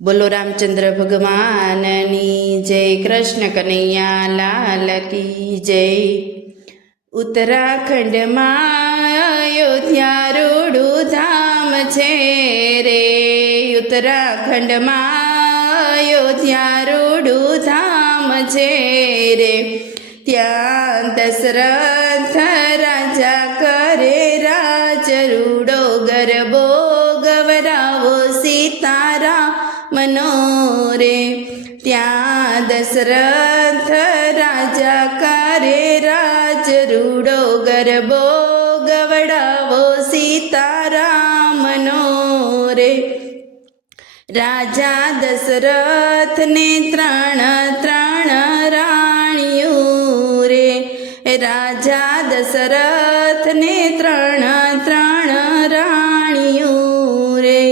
બોલો રામચંદ્ર ભગવાનની જય, કૃષ્ણ કનૈયા લાલ કી જય। ઉત્તરાખંડમાં અયોધ્યા રૂડું ધામ છે રે, ઉત્તરાખંડમાં અયોધ્યા રૂડું ધામ છે રે। ત્યાં દશરથ રાજા કરે રાજ રૂડો ગરબો ગવરાવો સીતારામનો રે। ત્યાં દશરથ રાજા કરે રાજ રૂડો ગરબો ગવડાવો સીતારામનો રે। રાજા દશરથને ત્રણ રાણીઓ રે, રાજા દશરથને ત્રણ રાણીઓ રે।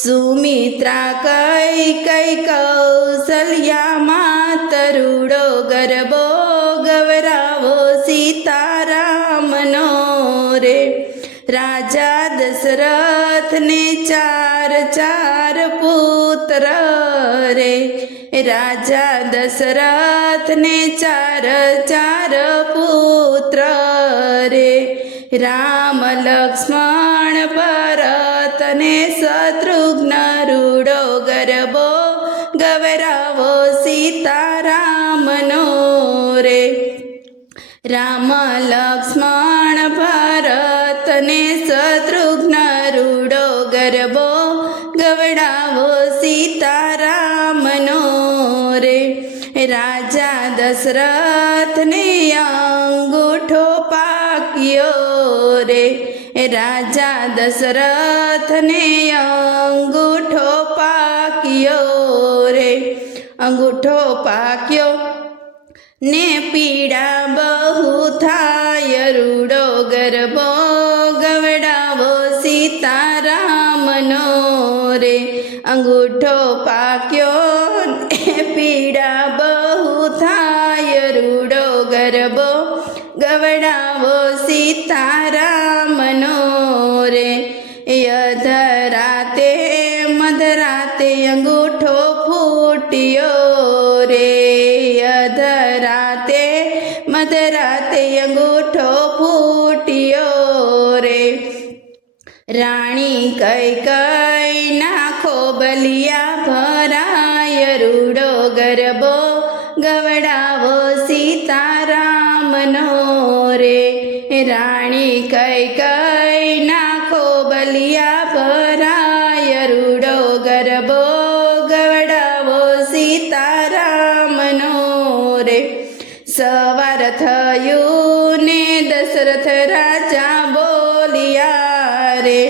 સુમિત્રા કૈકેયી કૌશલ્યા માત રૂડો ગરબો ગવરાવો સીતારામનો રે। રાજા દશરથને ચાર પુત્ર રે, રાજા દશરથને ચાર પુત્ર રે। રામ લક્ષ્મણ ભરત ને શત્રુઘ્ન રૂડો ગરબો ગવરાવો સીતારામનો રે। રામ લક્ષ્મણ ભરત ને શત્રુઘ્ન રૂડો ગરબો ગવડાવો સીતારામનો રે। રાજા દશરથને અંગૂઠો પાક્યો રે, રાજા દશરથને અંગૂઠો પાક્યો રે। અંગૂઠો પાક્યો ને પીડા બહુ થાય રૂડો ગરબો ગવડાવો સીતારામનો રે। અંગૂઠો પાક્યો ને પીડા બહુ થાય રૂડો ગરબો ગવડાવો સીતારામનો રે। અધરાતે મધરાતે અંગૂઠો ફૂટ્યો રે, અધરાતે મધરાતે અંગૂઠો ફૂટ્યો રે। રાણી કૈકેયી ના ખોબલિયા ભરાય રૂડો ગરબો ગવડાવો સીતારામનો રે। રાણી કૈકેયી ના ખોબલિયા ભરાય રૂડો ગરબો ગવડાવો સીતારામનો રે। સવાર થયું ને દશરથ રાજા બોલ્યા રે,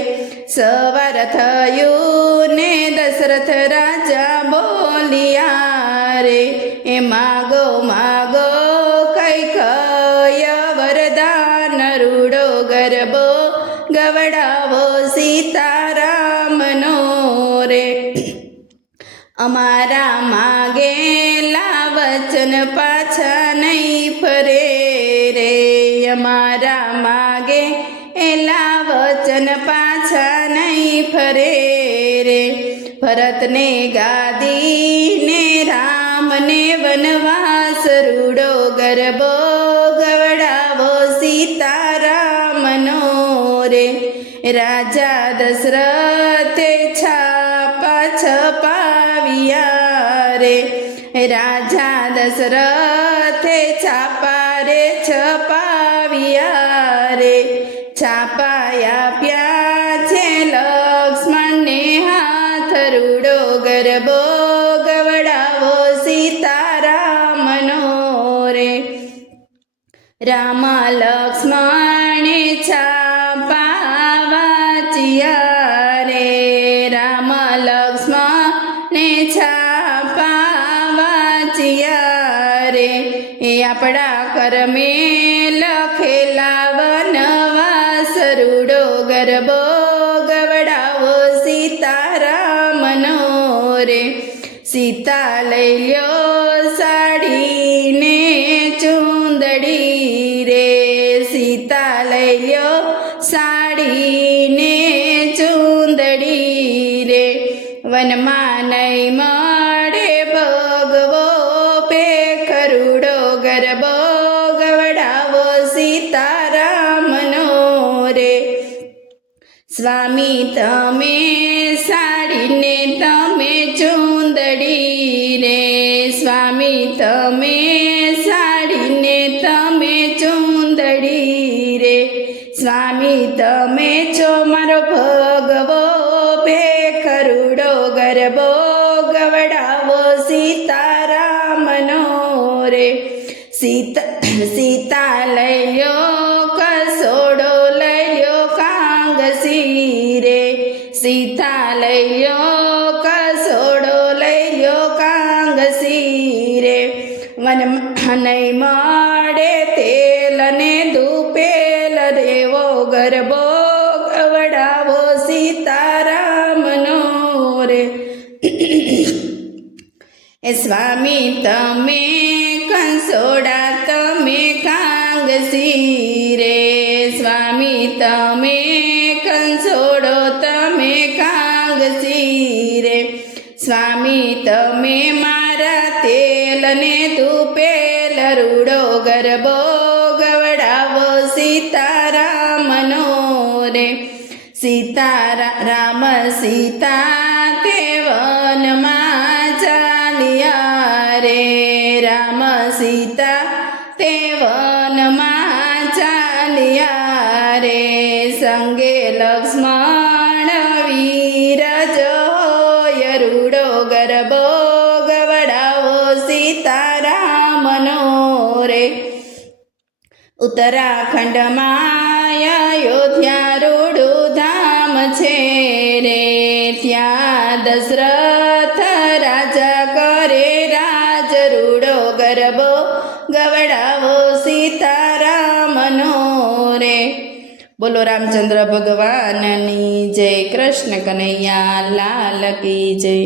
સવાર થયું ને દશરથ રાજા બોલ્યા રે। એ માગો માગો કૈકેયી વરદાન રૂડો ગરબો ગવડાવો સીતારામનો રે। અમારા માગેલા વચન પાછા નહીં ફરે રે, અમારા માગેલા વચન પાછા નહીં ફરે રે। ભરતને ગાદીને રામને વનવાસ રૂડો ગરબો ગવડાવો સીતારામનો રે। રાજા દશરથે છાપા છપાવ્યા રે, રાજા દશરથે છાપા રે છપાવ્યા રે। છાપા આપ્યા છે લક્ષ્મણને હાથ રૂડો ગરબો ગવડાવો સીતારામનો રે। રામ લક્ષ્મણે છાપા વાંચ્યા રે, રામ લક્ષ્મણે છાપા વાંચ્યા રે। એ આપણા કર્મે લખેલા વનવાસ રૂડો ગરબો ગવડાવો સીતારામનો રે। સીતા લઈ લ્યો સાડીને ચૂંદડી રે, સીતા લઈ લ્યો સાડીને ચૂંદડી રે। વનમાં વનમાં નહીં મળે ભગવો પેખરુડો ગરબો ગવડાવો સીતારામનો રે સ્વામી તમે સાડીને તમે ચૂંદડી રે સ્વામી તમે સાડીને તમે ચૂંદડી રે સ્વામી તમે છો મારો ભગવો ભેખરુડો ગરબો ગવડાવો સીતારામનો રે સીતા લઈ લ્યો કસોડો લઈ લ્યો કાંગસી રે સીતા લઈ લ્યો કસોડો લઈ લ્યો કાંગસી રે વનમાં નહીં મળે તેલ ને ધૂપેલ રેવો ગરબો ગવડાવો સીતારામનો રે એ સ્વામી તમે કંસોડા તમે કાંગસી રે સ્વામી તમે કંસોડો તમે કાંગસી રે સ્વામી તમે મારા તેલ ને ધૂપેલ રૂડો ગરબો ગવડાવો સીતારામનો રે સીતારામ સીતા તે વનમાં ચાલ્યા રે રામ સીતા તે વનમાં ચાલ્યા રે સંગે લક્ષ્મણ વિરજ હોય રૂડો ગરબો ગવડાવો સીતારામનો રે ઉત્તરાખંડમાં અયોધ્યા રૂડું ધામ છે રે ત્યાં દશરથ રાજા કરે રાજ રૂડો ગરબો ગવડાવો સીતારામનો રે બોલો રામચંદ્ર ભગવાનની જય કૃષ્ણ કનૈયા લાલ કી જય